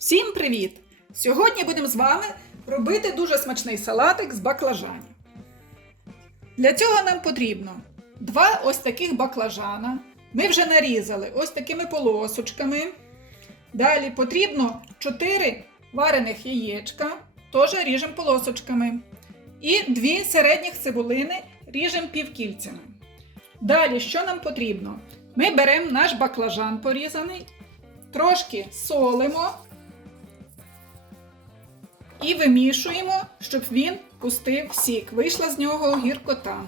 Всім привіт! Сьогодні будемо з вами робити дуже смачний салатик з баклажанів. Для цього нам потрібно два ось таких баклажана. Ми вже нарізали ось такими полосочками. Далі потрібно 4 варених яєчка, теж ріжемо полосочками. І дві середніх цибулини ріжемо півкільцями. Далі, що нам потрібно? Ми беремо наш баклажан порізаний, трошки солимо і вимішуємо, щоб він пустив сік. Вийшла з нього гіркота.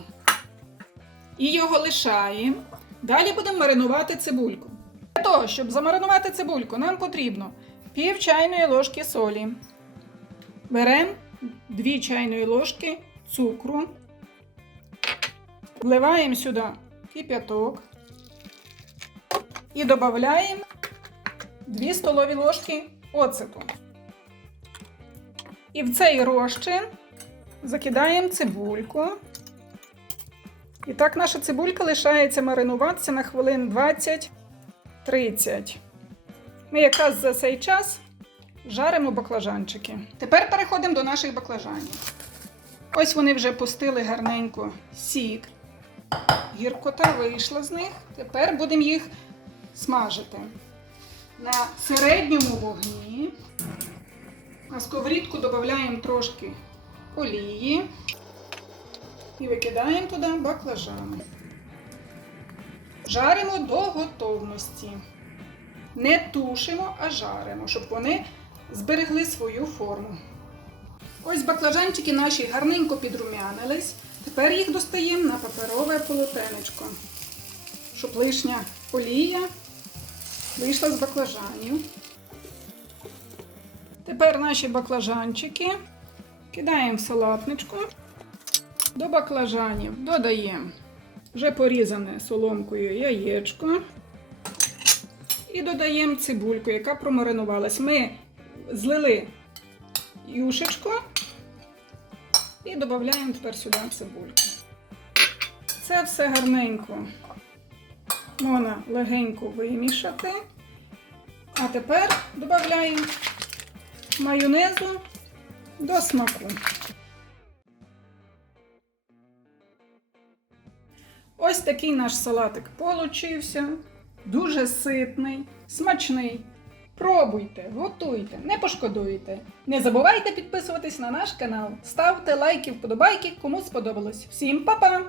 І його лишаємо. Далі будемо маринувати цибульку. Для того, щоб замаринувати цибульку, нам потрібно пів чайної ложки солі. Беремо 2 чайної ложки цукру. Вливаємо сюди кип'яток і додаємо 2 столові ложки оцету. І в цей розчин закидаємо цибульку. І так наша цибулька лишається маринуватися на хвилин 20-30. Ми якраз за цей час жаримо баклажанчики. Тепер переходимо до наших баклажанів. Ось вони вже пустили гарненько сік. Гіркота вийшла з них. Тепер будемо їх смажити на середньому вогні. На сковорідку додаємо трошки олії і викидаємо туди баклажани. Жаримо до готовності. Не тушимо, а жаримо, щоб вони зберегли свою форму. Ось баклажанчики наші гарненько підрумянились. Тепер їх достаємо на паперове полотенечко, щоб лишня олія вийшла з баклажанів. Тепер наші баклажанчики кидаємо в салатничку. До баклажанів додаємо вже порізане соломкою яєчко. І додаємо цибульку, яка промаринувалась. Ми злили юшечку і додаємо тепер сюди цибульку. Це все гарненько можна легенько вимішати. А тепер додаємо майонезу до смаку. Ось такий наш салатик получився. Дуже ситний, смачний. Пробуйте, готуйте, не пошкодуйте. Не забувайте підписуватись на наш канал, ставте лайки, вподобайки, кому сподобалось. Всім па-па!